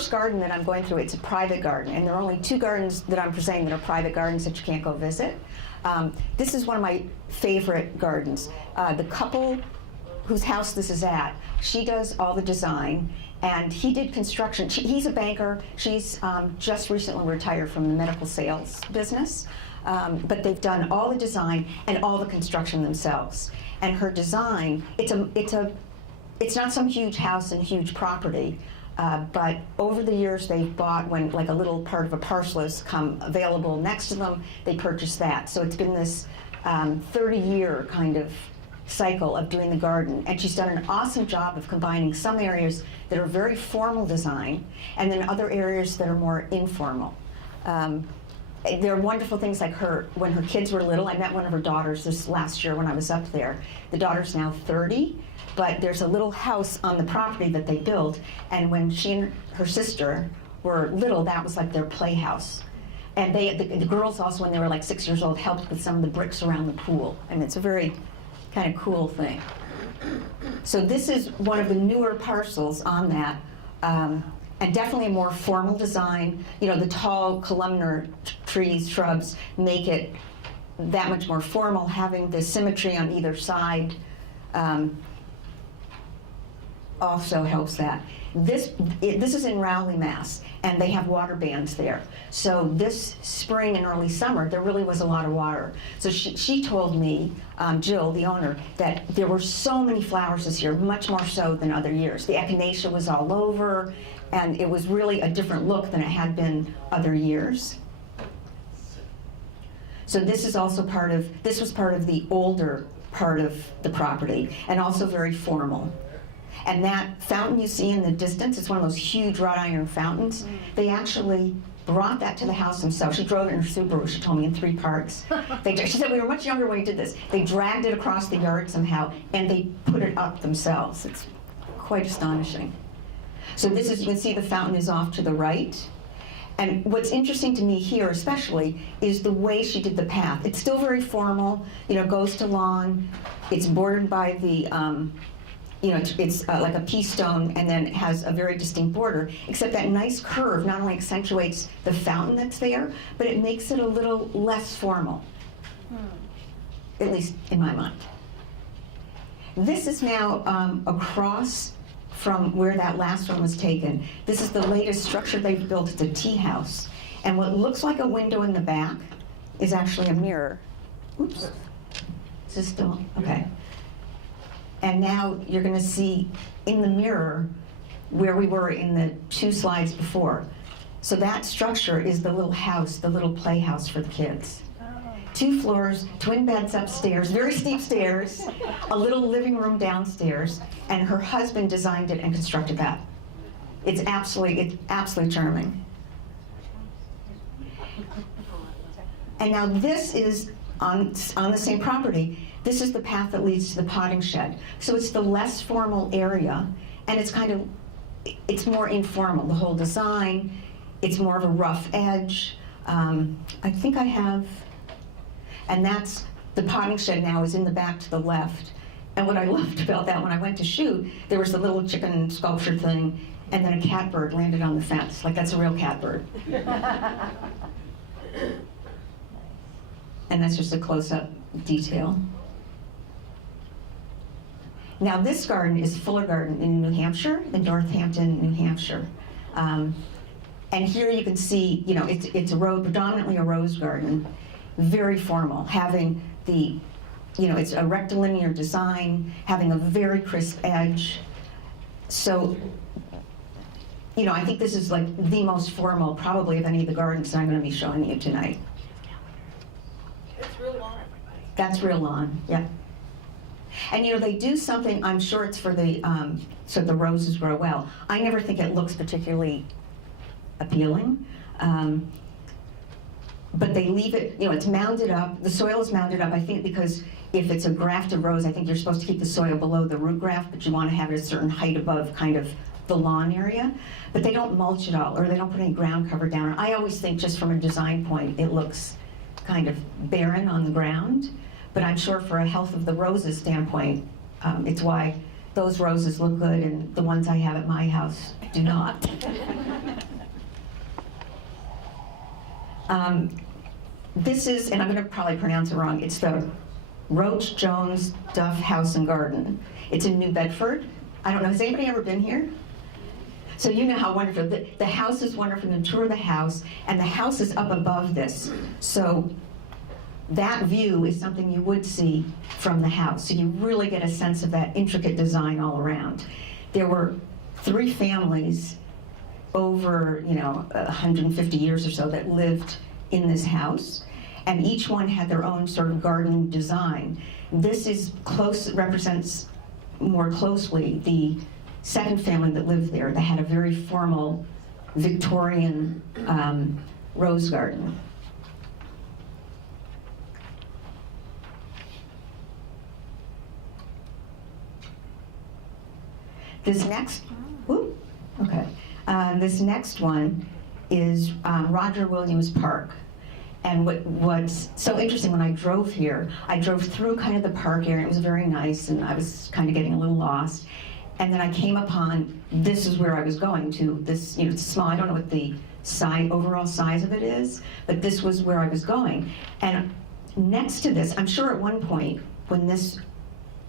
first garden that I'm going through, it's a private garden, and there are only 2 gardens that I'm presenting that are private gardens that you can't go visit. This is one of my favorite gardens. The couple whose house this is at, she does all the design, and he did construction. He's a banker. She's just recently retired from the medical sales business, but they've done all the design and all the construction themselves. And her design, it's not some huge house and huge property, but over the years they've bought, when like a little part of a parcel has come available next to them, they purchase that. So it's been this 30-year kind of cycle of doing the garden, and she's done an awesome job of combining some areas that are very formal design and then other areas that are more informal. There are wonderful things like when her kids were little. I met one of her daughters this last year when I was up there. The daughter's now 30, but there's a little house on the property that they built, and when she and her sister were little, that was like their playhouse. And the girls also, when they were like 6 years old, helped with some of the bricks around the pool. And it's a very kind of cool thing. So this is one of the newer parcels on that, and definitely a more formal design. You know, the tall columnar trees, shrubs make it that much more formal, having the symmetry on either side also helps that. This is in Rowley, Mass, and they have water bans there. So this spring and early summer, there really was a lot of water. So she told me, Jill, the owner, that there were so many flowers this year, much more so than other years. The echinacea was all over, and it was really a different look than it had been other years. So this is also this was part of the older part of the property, and also very formal. And that fountain you see in the distance, it's one of those huge wrought iron fountains. They actually brought that to the house themselves. She drove it in her Subaru, she told me, in 3 parts. She said, we were much younger when we did this. They dragged it across the yard somehow, and they put it up themselves. It's quite astonishing. So this is, you can see the fountain is off to the right. And what's interesting to me here especially is the way she did the path. It's still very formal, you know, goes to lawn. It's bordered by the, you know, it's like a pea stone, and then it has a very distinct border, except that nice curve not only accentuates the fountain that's there, but it makes it a little less formal, at least in my mind. This is now across from where that last one was taken. This is the latest structure they've built. It's a tea house. And what looks like a window in the back is actually a mirror. Oops. Is this still? Okay. And now you're going to see in the mirror where we were in the 2 slides before. So that structure is the little house, the little playhouse for the kids. 2 floors, twin beds upstairs, very steep stairs, a little living room downstairs, and her husband designed it and constructed that. It's absolutely charming. And now this is on the same property. This is the path that leads to the potting shed. So it's the less formal area, and it's more informal. The whole design, it's more of a rough edge. I think I have, and that's, the potting shed now is in the back to the left. And what I loved about that, when I went to shoot, there was the little chicken sculpture thing, and then a catbird landed on the fence. Like, that's a real catbird. And that's just a close-up detail. Now this garden is Fuller Garden in New Hampshire, in Northampton, New Hampshire. And here you can see, you know, it's predominantly a rose garden, very formal, having the, you know, it's a rectilinear design, having a very crisp edge. So, you know, I think this is like the most formal, probably, of any of the gardens that I'm going to be showing you tonight. It's real lawn. That's real lawn, yeah. And you know, they do something, I'm sure it's for the, so the roses grow well. I never think it looks particularly appealing. But they leave it, you know, it's mounded up, the soil is mounded up, I think because if it's a grafted rose, I think you're supposed to keep the soil below the root graft, but you want to have it a certain height above kind of the lawn area. But they don't mulch it all, or they don't put any ground cover down. I always think, just from a design point, it looks kind of barren on the ground. But I'm sure for a health of the roses standpoint, it's why those roses look good and the ones I have at my house do not. This is, and I'm going to probably pronounce it wrong, it's the Roach Jones Duff House and Garden. It's in New Bedford. I don't know, has anybody ever been here? So you know how wonderful, the house is wonderful, you can tour the house, and the house is up above this. So that view is something you would see from the house. So you really get a sense of that intricate design all around. There were 3 families over, 150 years or so that lived in this house, and each one had their own sort of garden design. This is represents more closely the second family that lived there that had a very formal Victorian rose garden. This next, this next one is Roger Williams Park. And what's so interesting, when I drove here, I drove through kind of the park area. It was very nice, and I was kind of getting a little lost. And then I came upon, this is where I was going to, this, it's small, I don't know what the overall size of it is, but this was where I was going. And next to this, I'm sure at one point, when this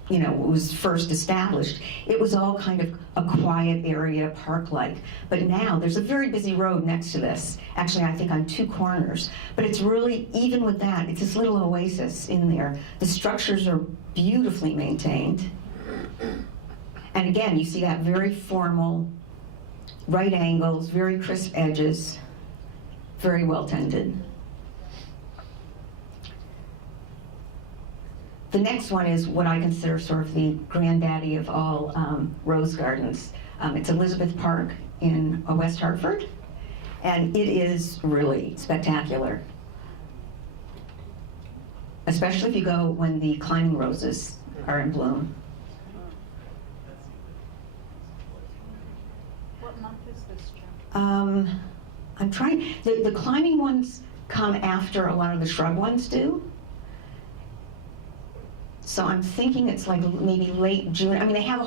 was first established, it was all kind of a quiet area, park-like. But now, there's a very busy road next to this. Actually, I think on 2 corners. But it's really, even with that, it's this little oasis in there. The structures are beautifully maintained. And again, you see that very formal, right angles, very crisp edges, very well tended. The next one is what I consider sort of the granddaddy of all rose gardens. It's Elizabeth Park in West Hartford, and it is really spectacular. Especially if you go when the climbing roses are in bloom. What month is this, Jim? I'm trying, the climbing ones come after a lot of the shrub ones do. So I'm thinking it's like maybe late June. I mean, they have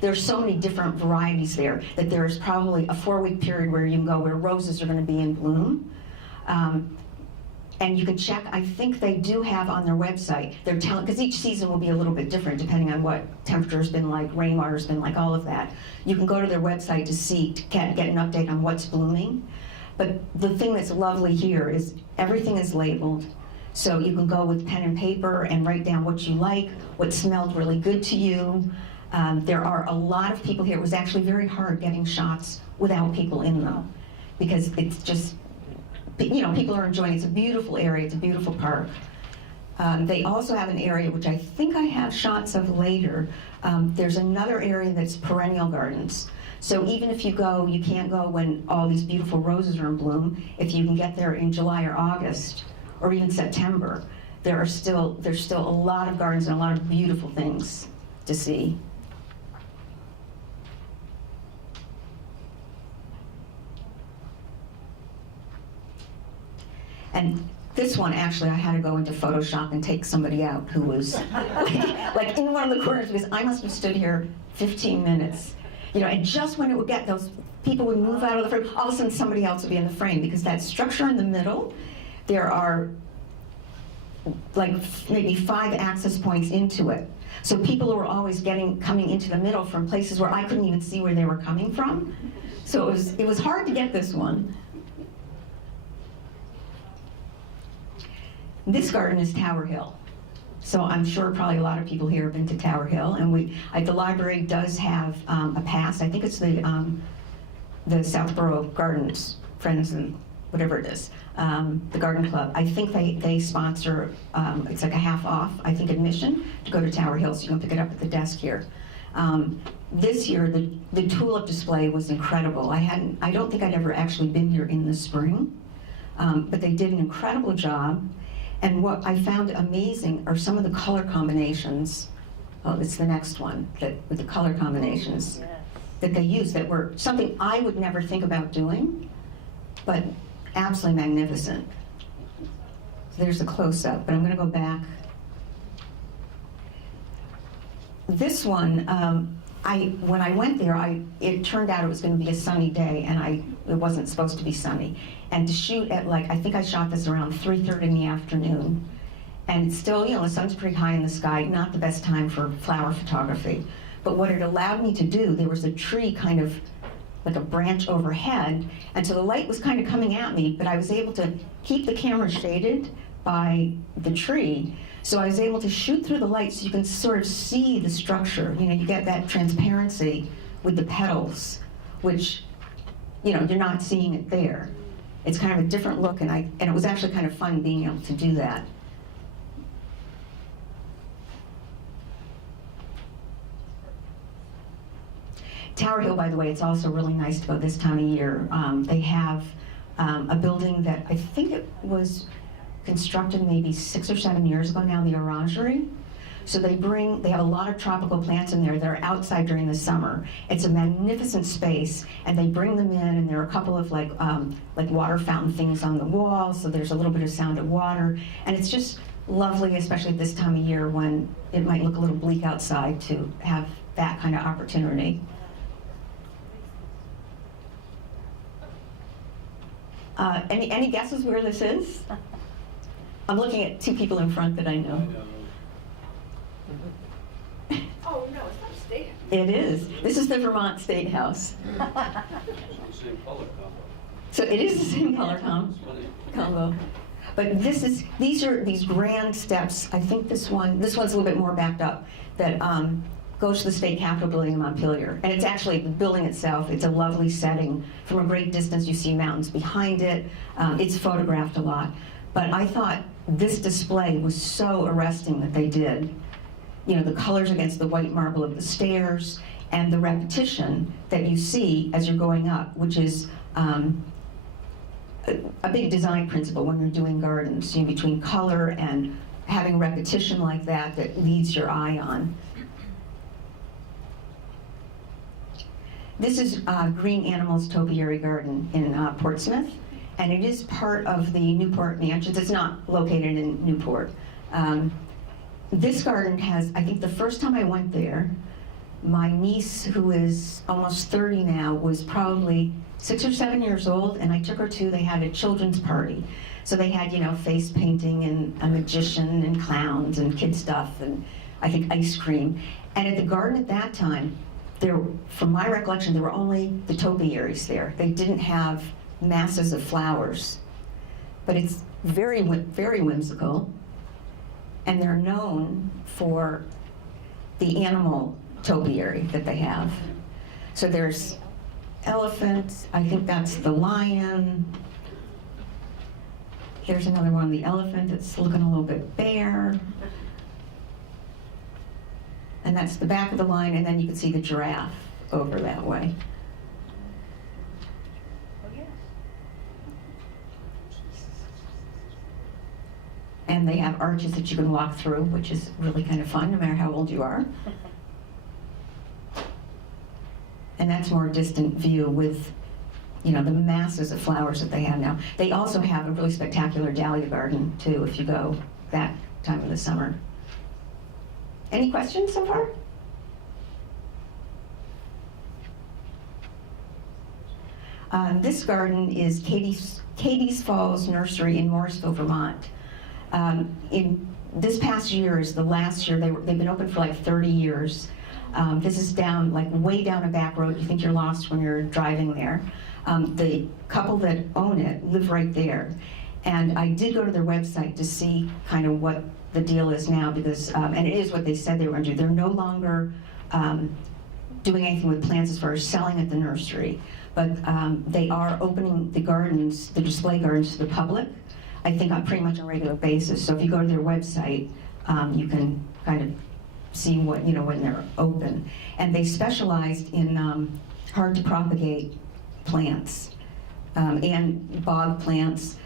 there's so many different varieties there that there's probably a 4-week period where you can go where roses are going to be in bloom. And you can check, I think they do have on their website, they're telling, because each season will be a little bit different depending on what temperature's been like, rainwater's been like, all of that. You can go to their website to get an update on what's blooming. But the thing that's lovely here is everything is labeled. So you can go with pen and paper and write down what you like, what smelled really good to you. There are a lot of people here. It was actually very hard getting shots without people in them because it's just, people are enjoying it. It's a beautiful area. It's a beautiful park. They also have an area, which I think I have shots of later. There's another area that's perennial gardens. So even if you can't go when all these beautiful roses are in bloom. If you can get there in July or August, or even September, there's still a lot of gardens and a lot of beautiful things to see. And this one, actually, I had to go into Photoshop and take somebody out who was like in one of the corners, because I must have stood here 15 minutes. And just when it would get, those people would move out of the frame, all of a sudden somebody else would be in the frame, because that structure in the middle, there are like maybe 5 access points into it. So people were always coming into the middle from places where I couldn't even see where they were coming from. So it was hard to get this one. This garden is Tower Hill. So I'm sure probably a lot of people here have been to Tower Hill, and the library does have a pass. I think it's the Southborough Gardens, Friends and whatever it is, the Garden Club. I think they sponsor, it's like a half off, I think, admission to go to Tower Hill, so you can pick it up at the desk here. This year, the tulip display was incredible. I don't think I'd ever actually been here in the spring, but they did an incredible job. And what I found amazing are some of the color combinations. Oh, it's the next one, with the color combinations that they used that were something I would never think about doing, but absolutely magnificent. So there's a close-up, but I'm going to go back. This one, when I went there, it turned out it was going to be a sunny day, and it wasn't supposed to be sunny. And to shoot at I think I shot this around 3:30 in the afternoon, and it's still, the sun's pretty high in the sky, not the best time for flower photography. But what it allowed me to do, there was a tree kind of like a branch overhead, and so the light was kind of coming at me, but I was able to keep the camera shaded by the tree, so I was able to shoot through the light so you can sort of see the structure. You get that transparency with the petals, which, you're not seeing it there. It's kind of a different look, and it was actually kind of fun being able to do that. Tower Hill, by the way, it's also really nice to go this time of year. They have a building that I think it was constructed maybe 6 or 7 years ago now, the Orangery. So they have a lot of tropical plants in there that are outside during the summer. It's a magnificent space, and they bring them in, and there are a couple of like water fountain things on the wall, so there's a little bit of sound of water, and it's just lovely, especially at this time of year when it might look a little bleak outside, to have that kind of opportunity. Any guesses where this is? I'm looking at two people in front that I know. Oh, no, it's not a state. It is. This is the Vermont State House. So it is the same color combo. But these are these grand steps. I think this one's a little bit more backed up, that goes to the State Capitol building in Montpelier. And it's actually, the building itself, it's a lovely setting. From a great distance, you see mountains behind it. It's photographed a lot. But I thought this display was so arresting that they did. The colors against the white marble of the stairs, and the repetition that you see as you're going up, which is a big design principle when you're doing gardens, between color and having repetition like that leads your eye on. This is Green Animals Topiary Garden in Portsmouth, and it is part of the Newport Mansions. It's not located in Newport. This garden has, I think the first time I went there, my niece, who is almost 30 now, was probably 6 or 7 years old, and I took her to, they had a children's party. So they had, face painting and a magician and clowns and kid stuff, and I think ice cream. And at the garden at that time, from my recollection, there were only the topiaries there. They didn't have masses of flowers. But it's very, very whimsical. And they're known for the animal topiary that they have. So there's elephants, I think that's the lion. Here's another one, the elephant, that's looking a little bit bare. And that's the back of the line, and then you can see the giraffe over that way. And they have arches that you can walk through, which is really kind of fun, no matter how old you are. And that's more distant view with, the masses of flowers that they have now. They also have a really spectacular dahlia garden, too, if you go that time of the summer. Any questions so far? This garden is Katie's Falls Nursery in Morrisville, Vermont. In this past year is the last year. They've been open for like 30 years. This is down, way down a back road. You think you're lost when you're driving there. The couple that own it live right there. And I did go to their website to see kind of what the deal is now, because, and it is what they said they were going to do. They're no longer doing anything with plants as far as selling at the nursery, but they are opening the gardens, the display gardens, to the public, I think on pretty much a regular basis. So if you go to their website, you can kind of see what, when they're open. And they specialized in hard to propagate plants and bog plants.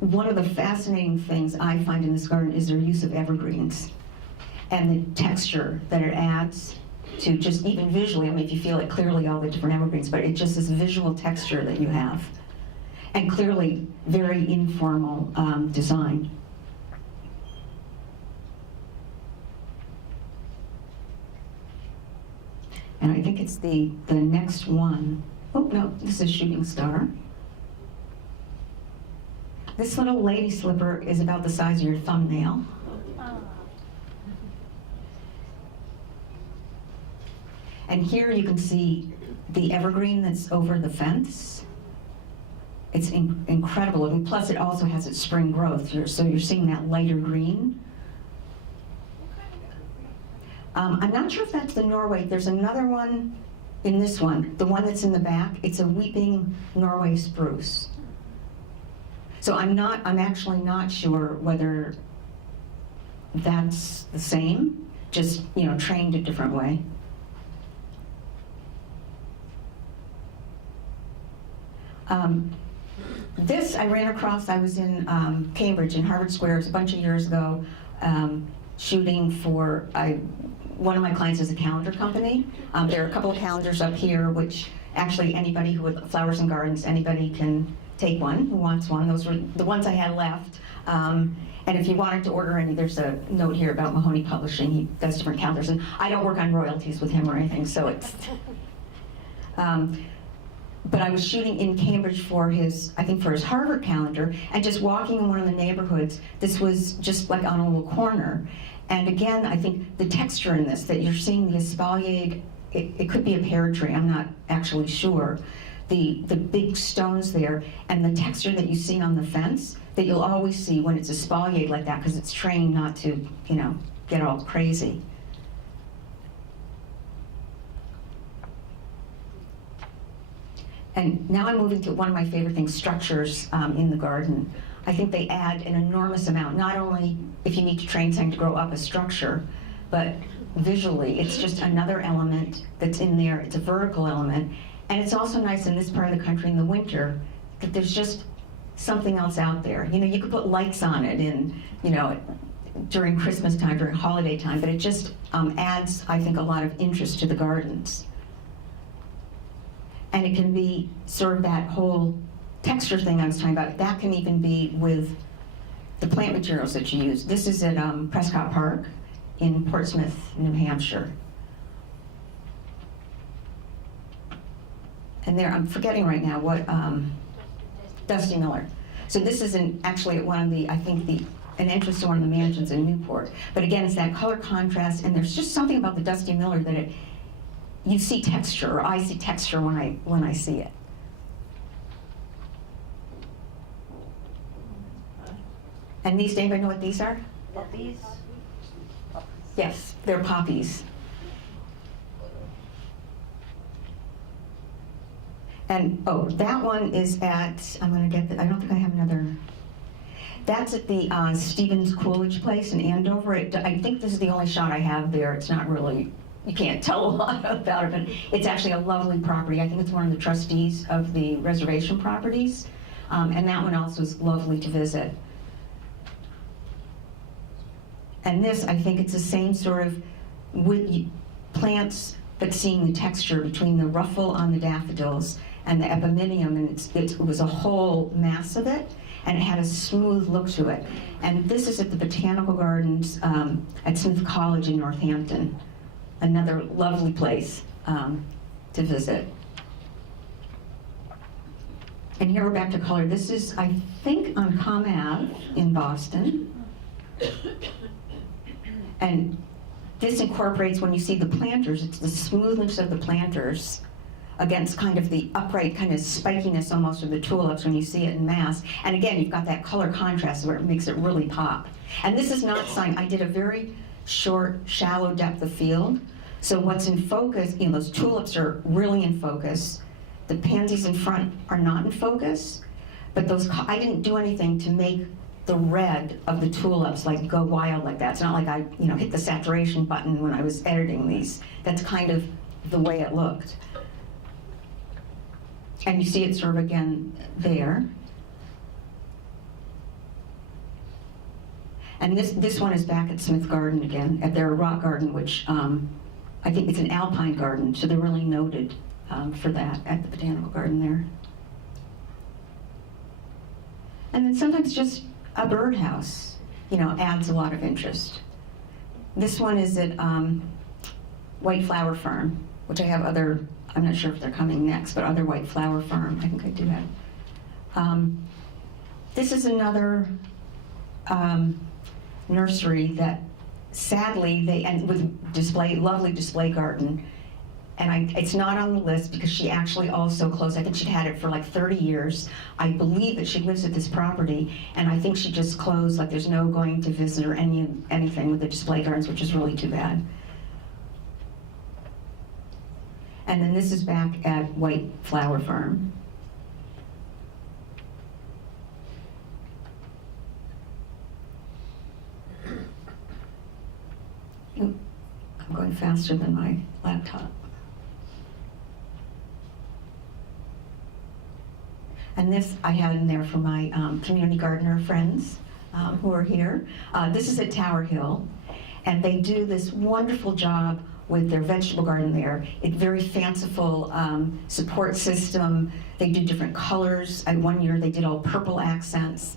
One of the fascinating things I find in this garden is their use of evergreens and the texture that it adds to just even visually. I mean, if you feel it clearly, all the different evergreens, but it's just this visual texture that you have. And clearly, very informal design. And I think it's the next one. Oh, no, this is Shooting Star. This little lady slipper is about the size of your thumbnail. And here you can see the evergreen that's over the fence. It's incredible, and plus it also has its spring growth, so you're seeing that lighter green. I'm not sure if that's the Norway. There's another one in this one, the one that's in the back. It's a weeping Norway spruce. So I'm actually not sure whether that's the same, just, you know, trained a different way. This I ran across, I was in Cambridge in Harvard Squares a bunch of years ago, shooting for, one of my clients is a calendar company. There are a couple of calendars up here, which actually anybody who would, Flowers and Gardens, anybody can take one who wants one. Those were the ones I had left. And if you wanted to order any, there's a note here about Mahoney Publishing. He does different calendars, and I don't work on royalties with him or anything, so it's, but I was shooting in Cambridge for his, I think for his Harvard calendar, and just walking in one of the neighborhoods, this was just like on a little corner. And again, I think the texture in this, that you're seeing the espaliered, it could be a pear tree, I'm not actually sure. The big stones there, and the texture that you see on the fence, that you'll always see when it's espaliered like that, because it's trained not to, you know, get all crazy. And now I'm moving to one of my favorite things, structures in the garden. I think they add an enormous amount, not only if you need to train something to grow up a structure, but visually, it's just another element that's in there. It's a vertical element. And it's also nice in this part of the country in the winter that there's just something else out there. You know, you could put lights on it in, you know, during Christmas time, during holiday time, but it just adds, I think, a lot of interest to the gardens. And it can be sort of that whole texture thing I was talking about. That can even be with the plant materials that you use. This is at Prescott Park in Portsmouth, New Hampshire. And there, I'm forgetting right now what, Dusty Miller. So this is actually at one of the, I think an entrance to one of the mansions in Newport. But again, it's that color contrast, and there's just something about the Dusty Miller that you see texture, or I see texture when I see it. And these, anybody know what these are? Poppies? Yes, they're poppies. And, oh, that one is at, I'm gonna get I don't think I have another. That's at the Stevens Coolidge place in Andover. I think this is the only shot I have there. It's not really, you can't tell a lot about it, but it's actually a lovely property. I think it's one of the trustees of the reservation properties. And that one also is lovely to visit. And this, I think it's the same sort of with plants, but seeing the texture between the ruffle on the daffodils and the epimedium, and it was a whole mass of it, and it had a smooth look to it. And this is at the Botanical Gardens at Smith College in Northampton, another lovely place to visit. And here we're back to color. This is, I think, on Comm Ave in Boston. And this incorporates, when you see the planters, it's the smoothness of the planters against kind of the upright kind of spikiness almost of the tulips when you see it in mass. And again, you've got that color contrast where it makes it really pop. And this is not sign. I did a very short, shallow depth of field. So what's in focus, you know, those tulips are really in focus. The pansies in front are not in focus. But those, I didn't do anything to make the red of the tulips like go wild like that. It's not like I, you know, hit the saturation button when I was editing these. That's kind of the way it looked. And you see it sort of again there. And this one is back at Smith Garden again, at their rock garden, which I think it's an alpine garden, so they're really noted for that at the Botanical Garden there. And then sometimes just a birdhouse, you know, adds a lot of interest. This one is at White Flower Farm which I have other, I'm not sure if they're coming next, but other white flower farm, I think I do have. This is another nursery that sadly and with display, lovely display garden. And it's not on the list because she actually also closed. I think she'd had it for like 30 years. I believe that she lives at this property, and I think she just closed, like there's no going to visit or anything with the display gardens, which is really too bad. And then this is back at White Flower Farm. I'm going faster than my laptop. And this I had in there for my community gardener friends who are here. This is at Tower Hill, and they do this wonderful job with their vegetable garden there. It's very fanciful support system. They do different colors. One year they did all purple accents.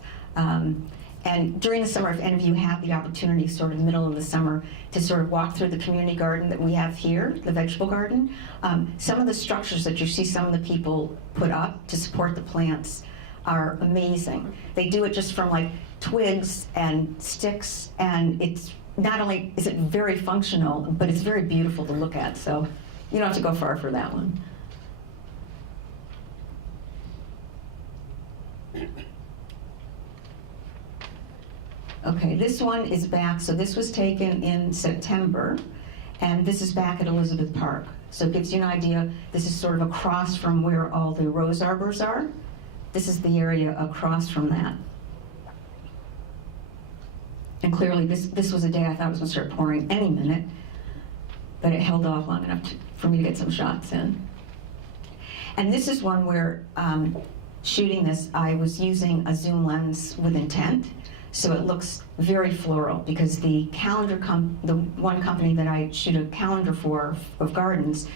And during the summer, if any of you have the opportunity, sort of middle of the summer, to sort of walk through the community garden that we have here, the vegetable garden, some of the structures that you see some of the people put up to support the plants are amazing. They do it just from like twigs and sticks, and it's not only is it very functional, but it's very beautiful to look at, so you don't have to go far for that one. Okay, this one is back, so this was taken in September, and this is back at Elizabeth Park. So it gives you an idea, this is sort of across from where all the rose arbors are. This is the area across from that. And clearly this was a day I thought it was gonna start pouring any minute, but it held off long enough for me to get some shots in. And this is one where, shooting this, I was using a zoom lens with intent. So it looks very floral because the one company that I shoot a calendar for of gardens,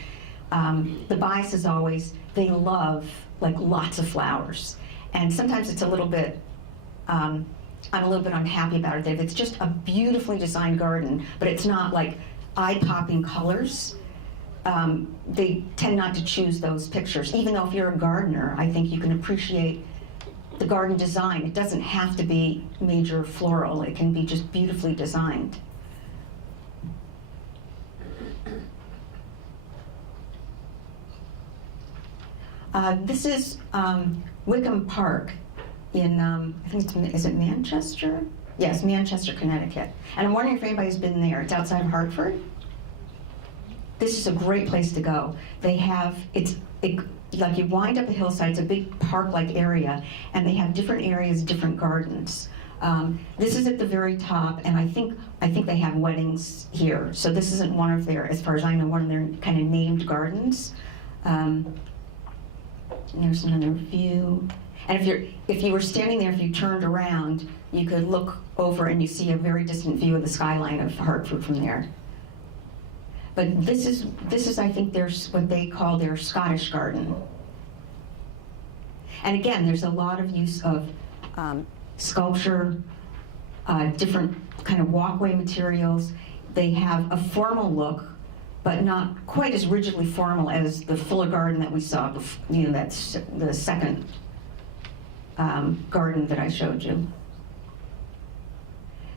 the bias is always they love like lots of flowers, and sometimes it's a little bit. I'm a little bit unhappy about it. That if it's just a beautifully designed garden, but it's not like eye-popping colors, they tend not to choose those pictures. Even though if you're a gardener, I think you can appreciate the garden design. It doesn't have to be major floral. It can be just beautifully designed. This is Wickham Park in, I think is it Manchester? Yes, Manchester, Connecticut. And I'm wondering if anybody's been there. It's outside of Hartford. This is a great place to go. They have, like you wind up a hillside, it's a big park-like area, and they have different areas, different gardens. This is at the very top, and I think they have weddings here. So this isn't one of their, as far as I know, one of their kind of named gardens. And there's another view. And if you were standing there, if you turned around, you could look over and you see a very distant view of the skyline of Hartford from there. But this is I think there's what they call their Scottish garden. And again, there's a lot of use of sculpture, different kind of walkway materials. They have a formal look, but not quite as rigidly formal as the Fuller garden that we saw. You know, that's the second garden that I showed you.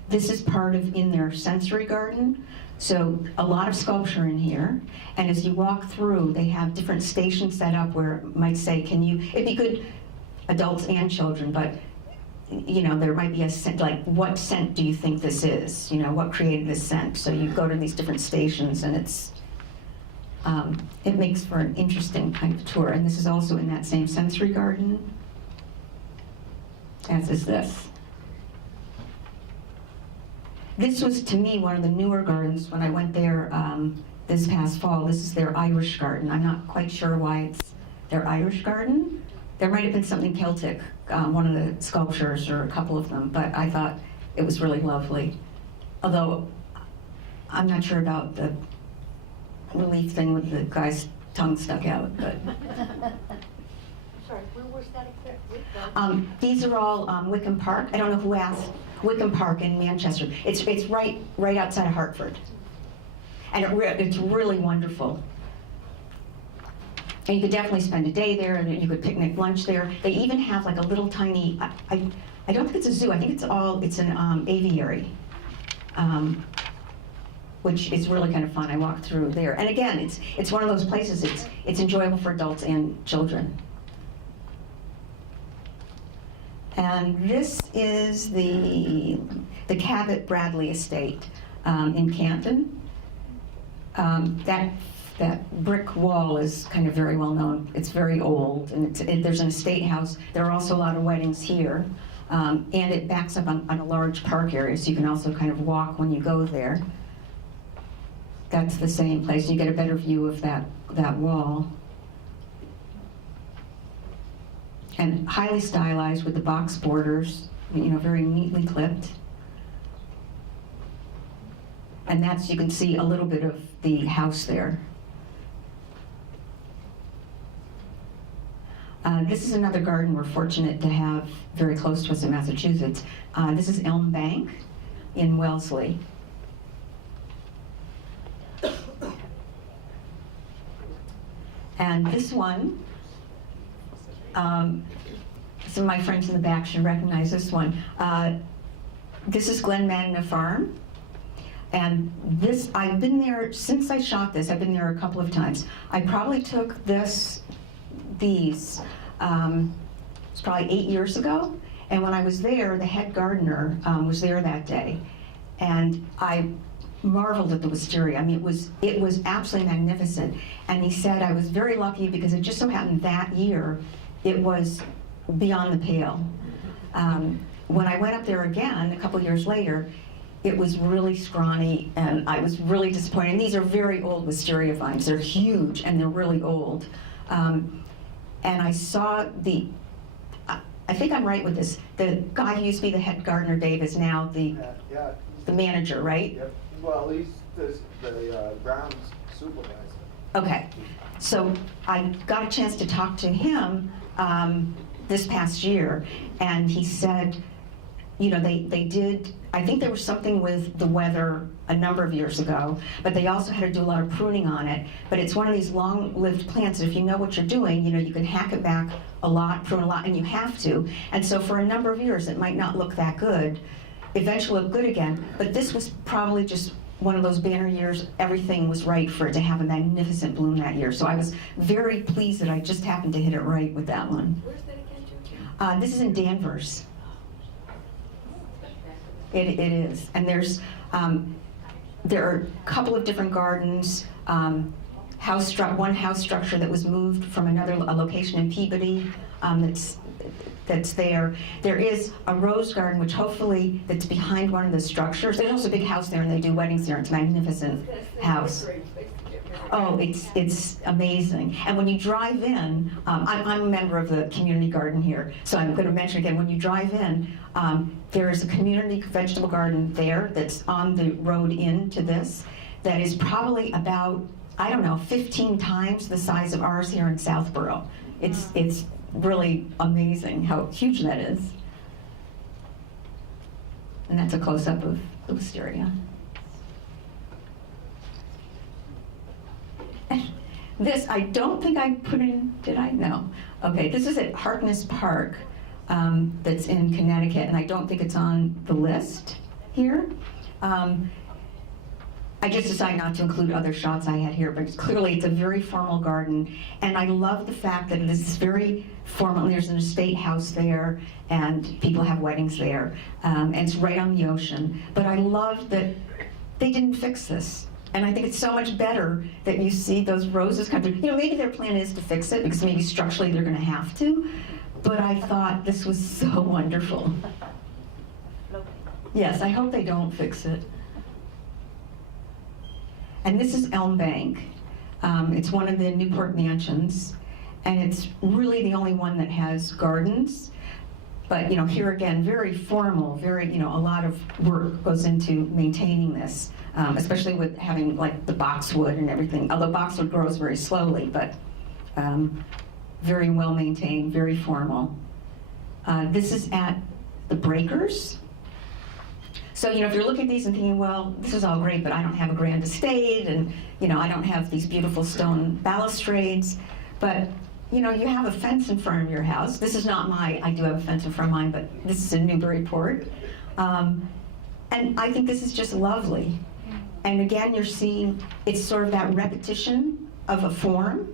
This is part of in their sensory garden. So a lot of sculpture in here, and as you walk through, they have different stations set up where it might say, it'd be good adults and children, but you know, there might be a scent, like what scent do you think this is? You know, what created this scent? So you go to these different stations, and it makes for an interesting kind of tour. And this is also in that same sensory garden, as is this. This was, to me, one of the newer gardens when I went there this past fall. This is their Irish garden. I'm not quite sure why it's their Irish garden. There might have been something Celtic, one of the sculptures or a couple of them, but I thought it was really lovely. Although, I'm not sure about the relief thing with the guy's tongue stuck out, but. Sorry, where was that exactly? These are all Wickham Park. I don't know who asked. Wickham Park in Manchester. It's right outside of Hartford, and it's really wonderful. And you could definitely spend a day there, and you could picnic lunch there. They even have like a little tiny, I don't think it's a zoo, I think it's an aviary, which is really kind of fun. I walked through there. And again, it's one of those places, it's enjoyable for adults and children. And this is the Cabot Bradley Estate in Canton. That brick wall is kind of very well known. It's very old, and there's an estate house. There are also a lot of weddings here, and it backs up on a large park area, so you can also kind of walk when you go there. That's the same place. You get a better view of that wall. And highly stylized with the box borders, very neatly clipped. And that's, you can see a little bit of the house there. This is another garden we're fortunate to have very close to us in Massachusetts. This is Elm Bank in Wellesley. And this one, some of my friends in the back should recognize this one. This is Glen Magna Farm. And this, I've been there, since I shot this, I've been there a couple of times. I probably took these, it's probably 8 years ago. And when I was there, the head gardener was there that day. And I marveled at the wisteria. I mean, it was absolutely magnificent. And he said I was very lucky because it just so happened that year, it was beyond the pale. When I went up there again, a couple years later, it was really scrawny, and I was really disappointed. And these are very old wisteria vines. They're huge, and they're really old. And I saw I think I'm right with this, the guy who used to be the head gardener, Dave, is now the manager, right? Yep. Well, he's the grounds supervisor. Okay. So I got a chance to talk to him this past year, and he said, they did, I think there was something with the weather a number of years ago, but they also had to do a lot of pruning on it. But it's one of these long-lived plants that if you know what you're doing, you can hack it back a lot, prune a lot, and you have to. And so for a number of years, it might not look that good. Eventually look good again, but this was probably just one of those banner years. Everything was right for it to have a magnificent bloom that year. So I was very pleased that I just happened to hit it right with that one. Where's that again, Joe? This is in Danvers. It is, and there are a couple of different gardens. One house structure that was moved from a location in Peabody that's there. There is a rose garden, which hopefully that's behind one of the structures. There's also a big house there, and they do weddings there. It's a magnificent house. Oh, it's amazing. And when you drive in, I'm a member of the community garden here, so I'm going to mention again, when you drive in, there is a community vegetable garden there that's on the road into this that is probably about, 15 times the size of ours here in Southborough. It's really amazing how huge that is. And that's a close-up of the wisteria. This, I don't think I put in, did I? No. Okay, this is at Harkness Park, that's in Connecticut, and I don't think it's on the list here. I just decided not to include other shots I had here, but clearly it's a very formal garden, and I love the fact that it is very formal. There's an estate house there, and people have weddings there, and it's right on the ocean. But I love that they didn't fix this. And I think it's so much better that you see those roses come through. Maybe their plan is to fix it because maybe structurally they're going to have to. But I thought this was so wonderful. Yes, I hope they don't fix it. And this is Elm Bank. It's one of the Newport mansions, and it's really the only one that has gardens. But here again, very formal, very a lot of work goes into maintaining this, especially with having like the boxwood and everything. Although boxwood grows very slowly, but very well maintained, very formal. This is at the Breakers. So if you're looking at these and thinking, well, this is all great, but I don't have a grand estate, and I don't have these beautiful stone balustrades. But, you know, you have a fence in front of your house. This is not I do have a fence in front of mine, but this is in Newburyport. And I think this is just lovely. And again, you're seeing, it's sort of that repetition of a form,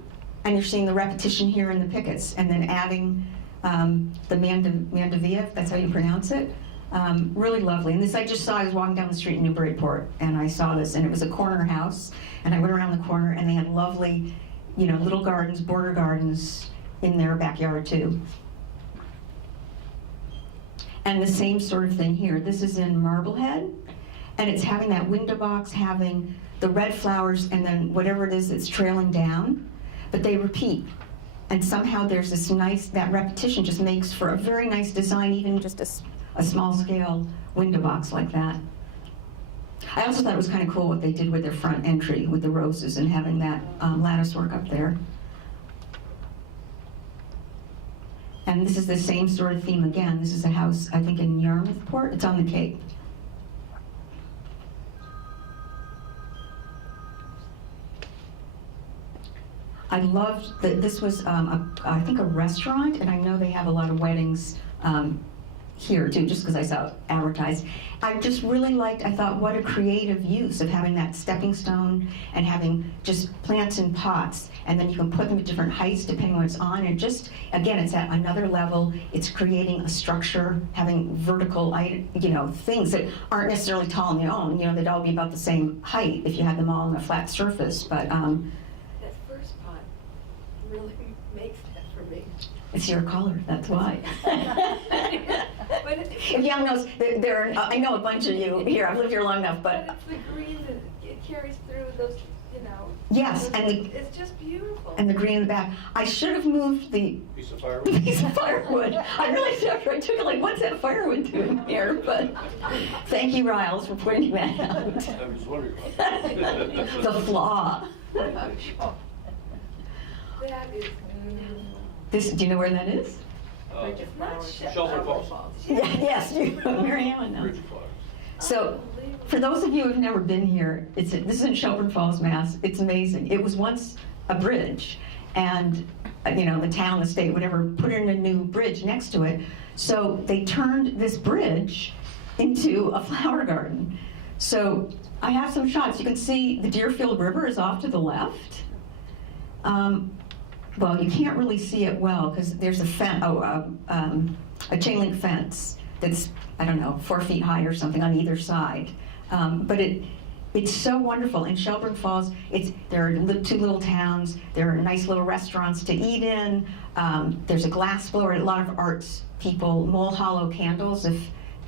and you're seeing the repetition here in the pickets, and then adding the Mandevilla, that's how you pronounce it. Really lovely. And this I just saw, I was walking down the street in Newburyport, and I saw this, and it was a corner house, and I went around the corner, and they had lovely, you know, little gardens, border gardens in their backyard too. And the same sort of thing here. This is in Marblehead, and it's having that window box, having the red flowers, and then whatever it is that's trailing down, but they repeat. And somehow there's this nice, that repetition just makes for a very nice design, even just a small scale window box like that. I also thought it was kind of cool what they did with their front entry with the roses and having that lattice work up there. And this is the same sort of theme again. This is a house, I think, in Yarmouthport. It's on the Cape. I loved that this was, I think, a restaurant, and I know they have a lot of weddings here too, just because I saw it advertised. I just really liked, I thought, what a creative use of having that stepping stone and having just plants in pots, and then you can put them at different heights depending on what it's on, and just, again, it's at another level. It's creating a structure, having vertical, you know, things that aren't necessarily tall on their own. You know, they'd all be about the same height if you had them all on a flat surface, but That first pot really makes that for me. it's your color, that's why. But If Young knows, I know a bunch of you here, I've lived here long enough, but it's the green that it carries through those, you know. yes, It's just beautiful. and the green in the back. I should have moved the Piece of firewood? piece of firewood. I realized after I took it, like, what's that firewood doing here? But thank you, Riles, for pointing that out. I was wondering about that. The flaw. That is beautiful. This, do you know where that is? It's not Shelburne Falls. Yes, Mary Ellen knows. Bridge of Flowers. So, for those of you who've never been here, this is in Shelburne Falls, Mass. It's amazing. It was once a bridge, and you know, the town, the state, whatever, put in a new bridge next to it. So they turned this bridge into a flower garden. So I have some shots. You can see the Deerfield River is off to the left. Well, you can't really see it well because there's a chain link fence that's, I don't know, 4 feet high or something on either side. But it's so wonderful. In Shelburne Falls, there are 2 little towns. There are nice little restaurants to eat in. There's a glass blower. A lot of arts people, Mole Hollow candles. If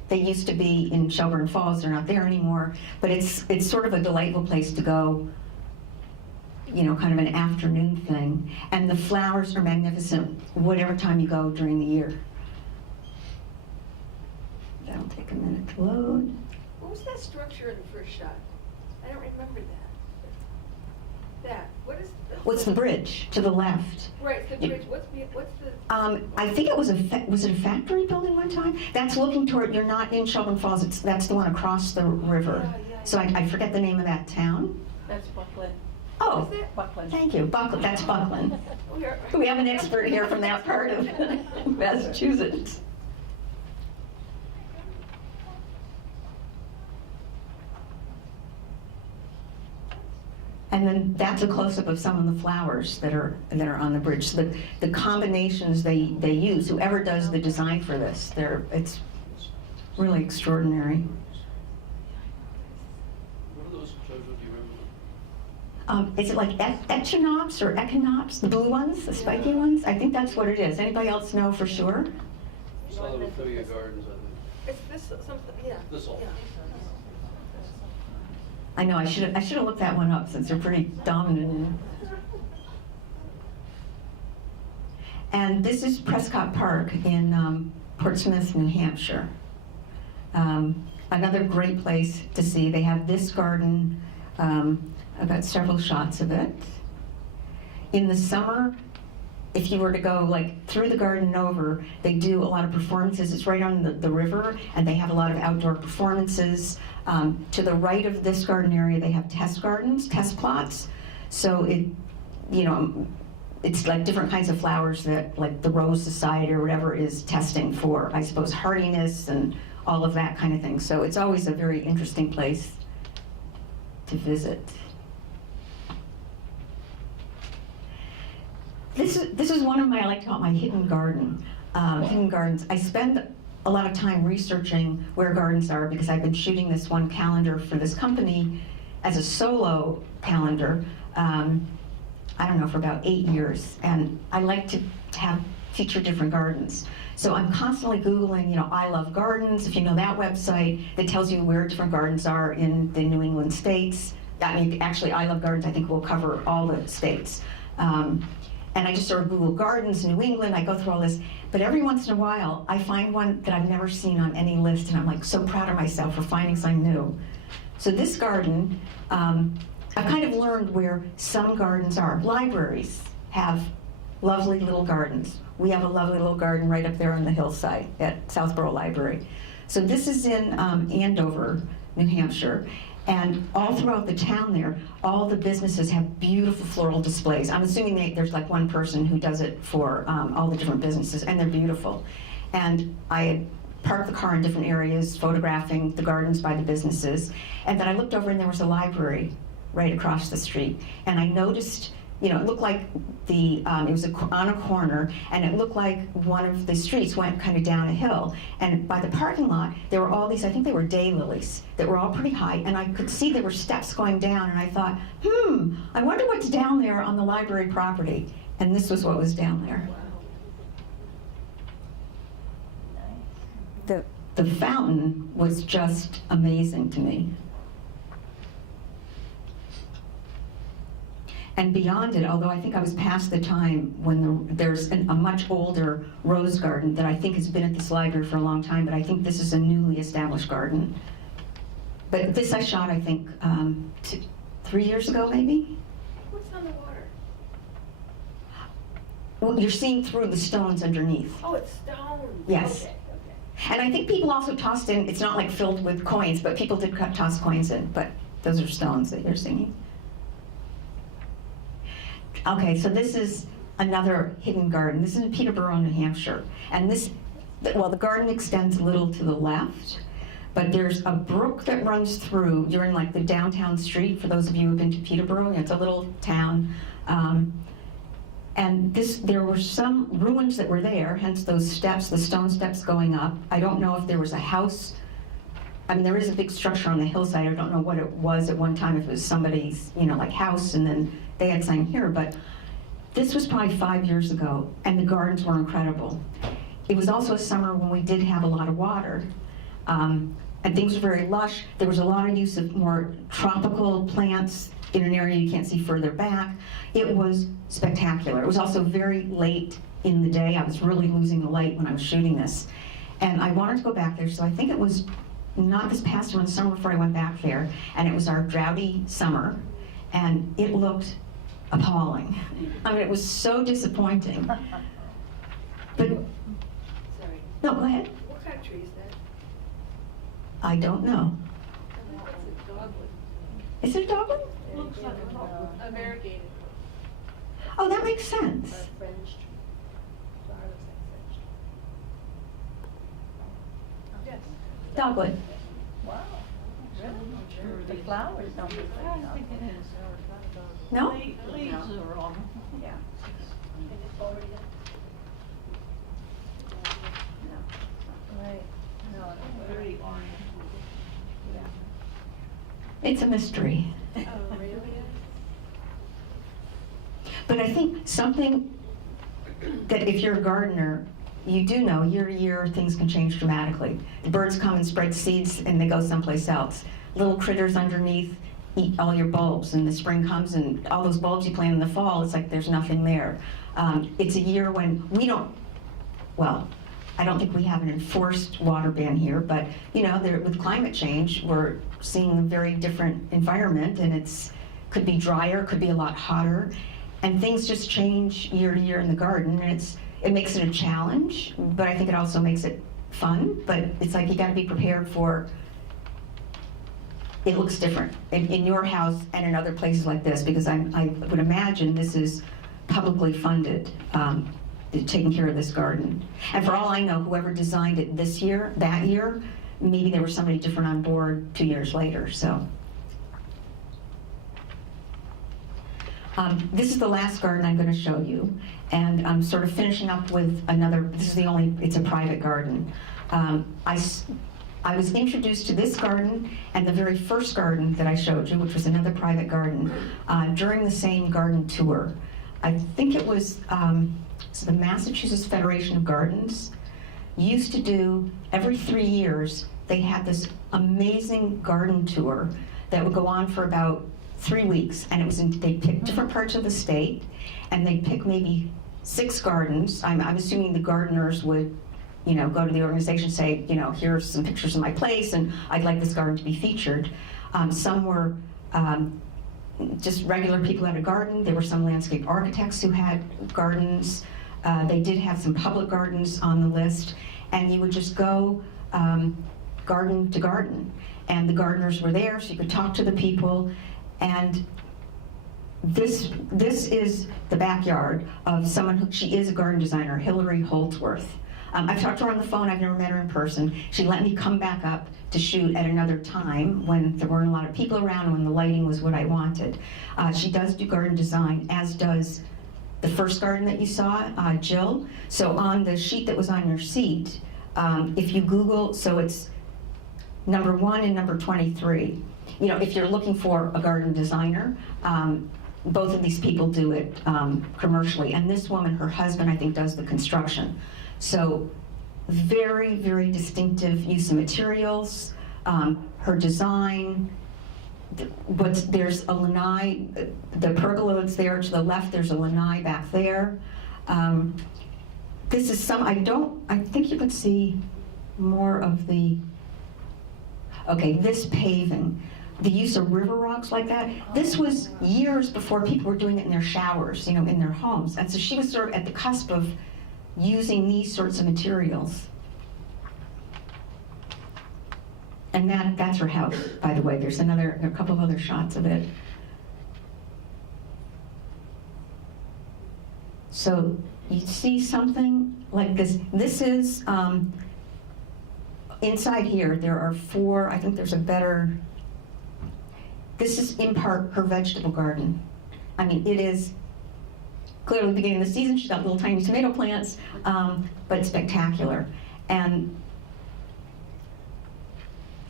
they used to be in Shelburne Falls, they're not there anymore. But it's sort of a delightful place to go. You know, kind of an afternoon thing. And the flowers are magnificent whatever time you go during the year. That'll take a minute to load. What was that structure in the first shot? I don't remember that. What is? What's the bridge to the left? Right, the bridge. What's the? I think it was was it a factory building one time? That's looking toward, you're not in Shelburne Falls, that's the one across the river. Yeah. So I forget the name of that town. That's Buckland. Oh, What is that? Buckland. thank you, Buckland, that's Buckland. We are. We have an expert here from that part of Massachusetts. And then that's a close-up of some of the flowers that are on the bridge. So the combinations they use, whoever does the design for this, it's really extraordinary. What are those, Jojo, do you remember? Is it like echinops or echinops, the blue ones, the spiky ones? I think that's what it is. Anybody else know for sure? I saw them in Philia Gardens, I think. It's this something. Yeah. This all. Yeah. I know, I should have looked that one up since they're pretty dominant. And this is Prescott Park in Portsmouth, New Hampshire. Another great place to see. They have this garden. I've got several shots of it. In the summer, if you were to go like through the garden and over, they do a lot of performances. It's right on the river, and they have a lot of outdoor performances. To the right of this garden area, they have test gardens, test plots. So it's like different kinds of flowers that, like the Rose Society or whatever is testing for, I suppose, hardiness and all of that kind of thing. So it's always a very interesting place to visit. This is one of my, I like to call it my hidden garden. Hidden gardens. I spend a lot of time researching where gardens are because I've been shooting this one calendar for this company as a solo calendar, I don't know, for about 8 years. And I like to feature different gardens. So I'm constantly Googling, you know, I Love Gardens, if you know that website, that tells you where different gardens are in the New England states. I mean, actually, I Love Gardens, I think will cover all the states. And I just sort of Google gardens, New England, I go through all this. But every once in a while, I find one that I've never seen on any list, and I'm like so proud of myself for finding something new. So this garden, I've kind of learned where some gardens are. Libraries have lovely little gardens. We have a lovely little garden right up there on the hillside at Southborough Library. So this is in Andover, New Hampshire. And all throughout the town there, all the businesses have beautiful floral displays. I'm assuming there's like one person who does it for all the different businesses, and they're beautiful. And I had parked the car in different areas, photographing the gardens by the businesses. And then I looked over and there was a library right across the street. And I noticed, you know, it looked like it was on a corner, and it looked like one of the streets went kind of down a hill. And by the parking lot, there were all these, I think they were daylilies, that were all pretty high, and I could see there were steps going down, and I thought, I wonder what's down there on the library property. And this was what was down there. The fountain was just amazing to me. And beyond it, although I think I was past the time when there's a much older rose garden that I think has been at this library for a long time, but I think this is a newly established garden. But this I shot, I think, 3 years ago, maybe? What's on the water? Well, you're seeing through the stones underneath. Oh, it's stone. Yes. Okay. And I think people also tossed in, it's not like filled with coins, but people did toss coins in, but those are stones that you're seeing. Okay, so this is another hidden garden. This is in Peterborough, New Hampshire. And the garden extends a little to the left, but there's a brook that runs through. You're in like the downtown street, for those of you who've been to Peterborough. It's a little town. And there were some ruins that were there, hence those steps, the stone steps going up. I don't know if there was a house. I mean, there is a big structure on the hillside. I don't know what it was at one time, if it was somebody's, you know, like house, and then they had something here. But this was probably 5 years ago, and the gardens were incredible. It was also a summer when we did have a lot of water, and things were very lush. There was a lot of use of more tropical plants in an area you can't see further back. It was spectacular. It was also very late in the day. I was really losing the light when I was shooting this. And I wanted to go back there, so I think it was not this past one, the summer before I went back there, and it was our droughty summer, and it looked appalling. I mean, it was so disappointing. But, Sorry. no, go ahead. What kind of tree is that? I don't know. I think it's a dogwood. Is it a dogwood? Looks like a dogwood. A variegated. Oh, that makes sense. French tree. Flower looks like French. Yes. Dogwood. Wow, really? The flowers don't look like that. No? Leaves are on. Yeah. Right, no, it's very orange. Yeah. It's a mystery. Oh, really? But I think something that if you're a gardener, you do know year to year things can change dramatically. The birds come and spread seeds and they go someplace else. Little critters underneath eat all your bulbs, and the spring comes and all those bulbs you plant in the fall, it's like there's nothing there. It's a year when we don't, well, I don't think we have an enforced water ban here, but you know, with climate change, we're seeing a very different environment, and could be drier, could be a lot hotter, and things just change year to year in the garden, and it makes it a challenge, but I think it also makes it fun. But it's like you got to be prepared for it looks different in your house and in other places like this, because I would imagine this is publicly funded, taking care of this garden. And for all I know, whoever designed it that year, maybe there was somebody different on board 2 years later, so. This is the last garden I'm going to show you, and I'm sort of finishing up with another. It's a private garden. I was introduced to this garden and the very first garden that I showed you, which was another private garden, during the same garden tour. I think it was the Massachusetts Federation of Gardens used to do, every 3 years, they had this amazing garden tour that would go on for about 3 weeks, and they picked different parts of the state, and they'd pick maybe 6 gardens. I'm assuming the gardeners would, go to the organization and say, here's some pictures of my place, and I'd like this garden to be featured. Some were just regular people who had a garden. There were some landscape architects who had gardens. They did have some public gardens on the list, and you would just go garden to garden, and the gardeners were there, so you could talk to the people. And this is the backyard of someone who, she is a garden designer, Hillary Holdsworth. I've talked to her on the phone, I've never met her in person. She let me come back up to shoot at another time when there weren't a lot of people around and when the lighting was what I wanted. She does do garden design, as does the first garden that you saw, Jill. So on the sheet that was on your seat, if you Google, so it's number 1 and number 23. If you're looking for a garden designer, both of these people do it commercially. And this woman, her husband, I think, does the construction. So very, very distinctive use of materials, her design. There's a lanai, the pergola that's there to the left, there's a lanai back there. This is I think you could see more of this paving. The use of river rocks like that. This was years before people were doing it in their showers, in their homes. And so she was sort of at the cusp of using these sorts of materials. And that's her house, by the way. There's a couple of other shots of it. So you see something like this. This is, inside here, there are 4, I think there's a better, this is in part her vegetable garden. I mean, it is clearly the beginning of the season. She's got little tiny tomato plants, but it's spectacular. And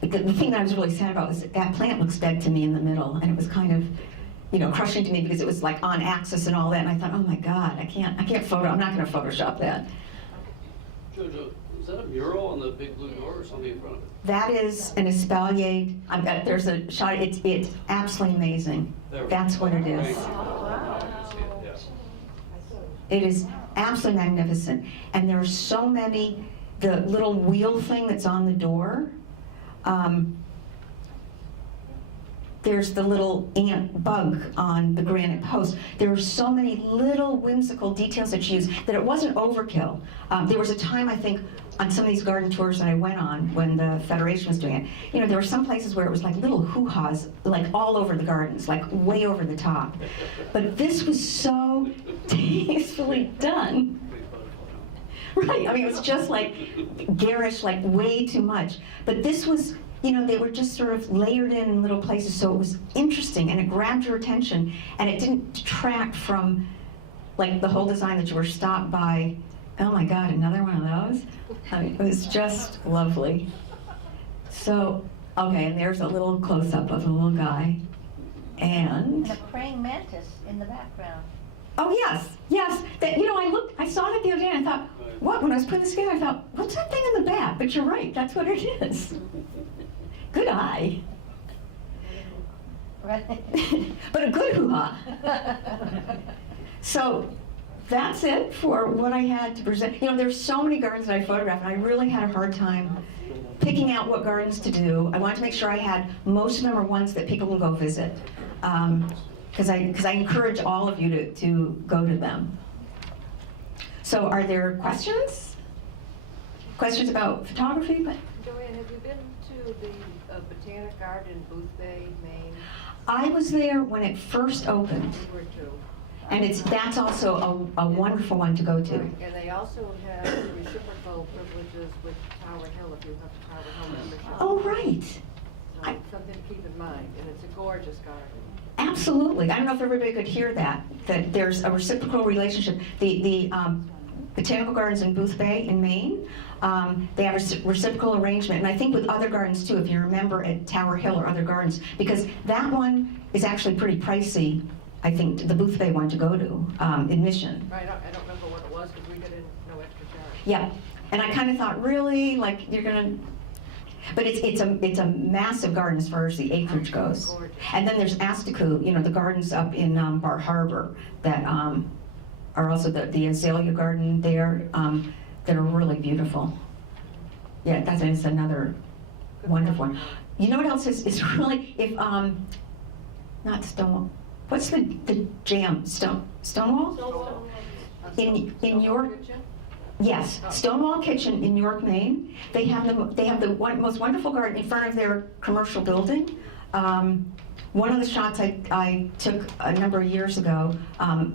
the thing that I was really sad about was that plant looks dead to me in the middle, and it was kind of, crushing to me because it was like on axis and all that. And I thought, oh my God, I'm not going to Photoshop that. Jojo, is that a mural on the big blue door or something in front of it? That is an espalier. There's a shot. It's absolutely amazing. That's what it is. It is absolutely magnificent. And there are so many, the little wheel thing that's on the door, there's the little ant bug on the granite post. There are so many little whimsical details that she used that it wasn't overkill. There was a time, I think, on some of these garden tours that I went on when the Federation was doing it, there were some places where it was like little hoo-haws, like all over the gardens, like way over the top. But this was so tastefully done. Right, I mean, it was just like garish, like way too much. But this was, they were just sort of layered in little places, so it was interesting and it grabbed your attention, and it didn't detract from like the whole design that you were stopped by. Oh my God, another one of those? I mean, it was just lovely. So, okay, and there's a little close-up of the little guy. And a praying mantis in the background. oh yes. That, I saw that the other day and I thought, what? When I was putting this together, I thought, what's that thing in the back? But you're right, that's what it is. Good eye. Right. But a good hoo-ha. So that's it for what I had to present. There's so many gardens that I photographed, and I really had a hard time picking out what gardens to do. I wanted to make sure I had, most of them are ones that people can go visit. Because I encourage all of you to go to them. So are there questions? Questions about photography? Joanne, have you been to the Botanic Garden in Booth Bay, Maine? I was there when it first opened. We were too. And that's also a wonderful one to go to. And they also have reciprocal privileges with Tower Hill if you have a Tower Hill membership. Oh, right. So it's something to keep in mind, and it's a gorgeous garden. Absolutely. I don't know if everybody could hear that there's a reciprocal relationship. The Botanical Gardens in Booth Bay in Maine, they have a reciprocal arrangement, and I think with other gardens too, if you remember at Tower Hill or other gardens, because that one is actually pretty pricey, I think, the Booth Bay one to go to, admission. Right, I don't remember what it was, because we got in no extra charge. Yeah, and I kind of thought, really, like you're gonna, but it's a massive garden as far as the acreage goes. Gorgeous. And then there's Astiku, the gardens up in Bar Harbor that are also the azalea garden there that are really beautiful. Yeah, that is another wonderful one. You know what else is really, if not Stonewall, what's the jam? Stonewall? In York. Yes, Stonewall Kitchen in York, Maine. They have the most wonderful garden in front of their commercial building. One of the shots I took a number of years ago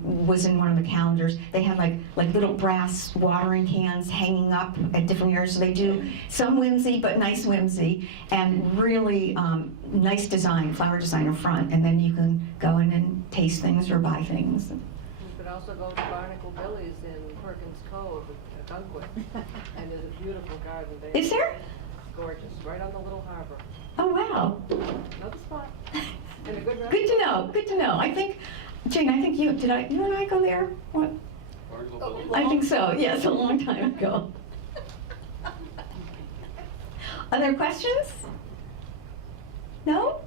was in one of the calendars. They had like little brass watering cans hanging up at different areas. So they do some whimsy, but nice whimsy, and really nice design, flower design in front. And then you can go in and taste things or buy things. You could also go to Barnacle Billy's in Perkins Cove, Dunquit, and there's a beautiful garden there. Is there? It's gorgeous, right on the little harbor. Oh, wow. Another spot. And a good restaurant. Good to know, good to know. I think, Jane, you and I go there? What? Barnacle Oh, Billy. I think so, yes, a long time ago. Other questions? No?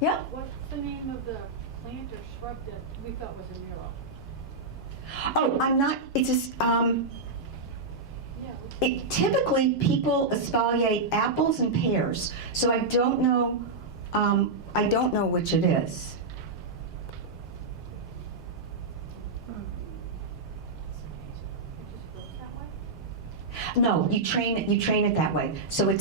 Yeah? What's the name of the plant or shrub that we thought was a mural? Oh, I'm not, it's just, Yeah. typically people espaliate apples and pears, so I don't know which it is. It just grows that way? No, you train it that way. So they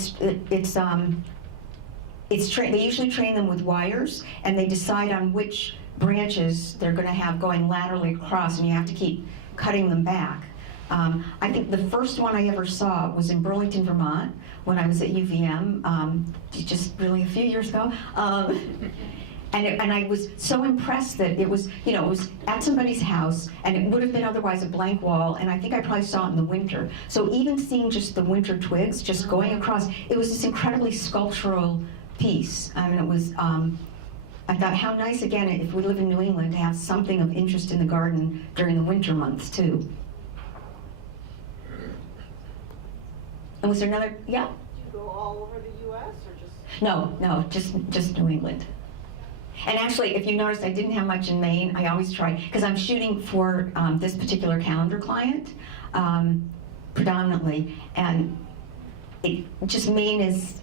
usually train them with wires, and they decide on which branches they're going to have going laterally across, and you have to keep cutting them back. I think the first one I ever saw was in Burlington, Vermont, when I was at UVM, just really a few years ago. And I was so impressed that it was at somebody's house, and it would have been otherwise a blank wall, and I think I probably saw it in the winter. So even seeing just the winter twigs just going across, it was this incredibly sculptural piece. I mean, it was, I thought how nice, again, if we live in New England, to have something of interest in the garden during the winter months, too. And was there another, yeah? Did you go all over the US or just? No, just New England. And actually, if you noticed, I didn't have much in Maine. I always try, because I'm shooting for this particular calendar client, predominantly, and Maine is,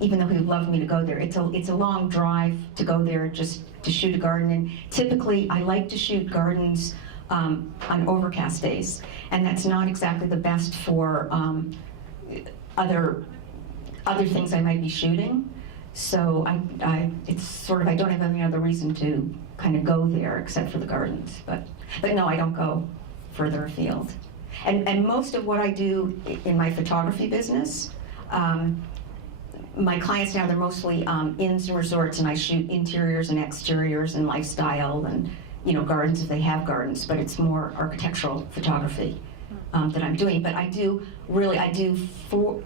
even though he would love me to go there, it's a long drive to go there just to shoot a garden. And typically, I like to shoot gardens on overcast days, and that's not exactly the best for other things I might be shooting. So it's sort of, I don't have any other reason to kind of go there except for the gardens. But no, I don't go further afield. And most of what I do in my photography business, my clients now, they're mostly inns and resorts, and I shoot interiors and exteriors and lifestyle and gardens if they have gardens, but it's more architectural photography that I'm doing. But I do four,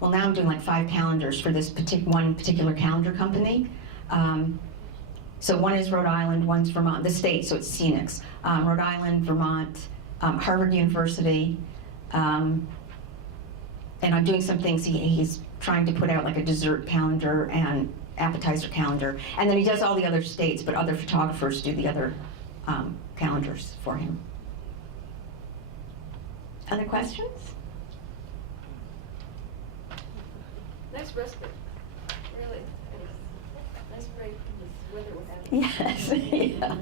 well, now I'm doing like 5 calendars for this one particular calendar company. So one is Rhode Island, one's Vermont, the state, so it's scenics. Rhode Island, Vermont, Harvard University, and I'm doing some things, he's trying to put out like a dessert calendar and appetizer calendar. And then he does all the other states, but other photographers do the other calendars for him. Other questions? Nice respite, really. Nice break from this weather we're having. Yes, yeah,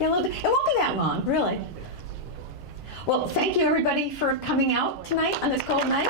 it won't be that long, really. Well, thank you everybody for coming out tonight on this cold night.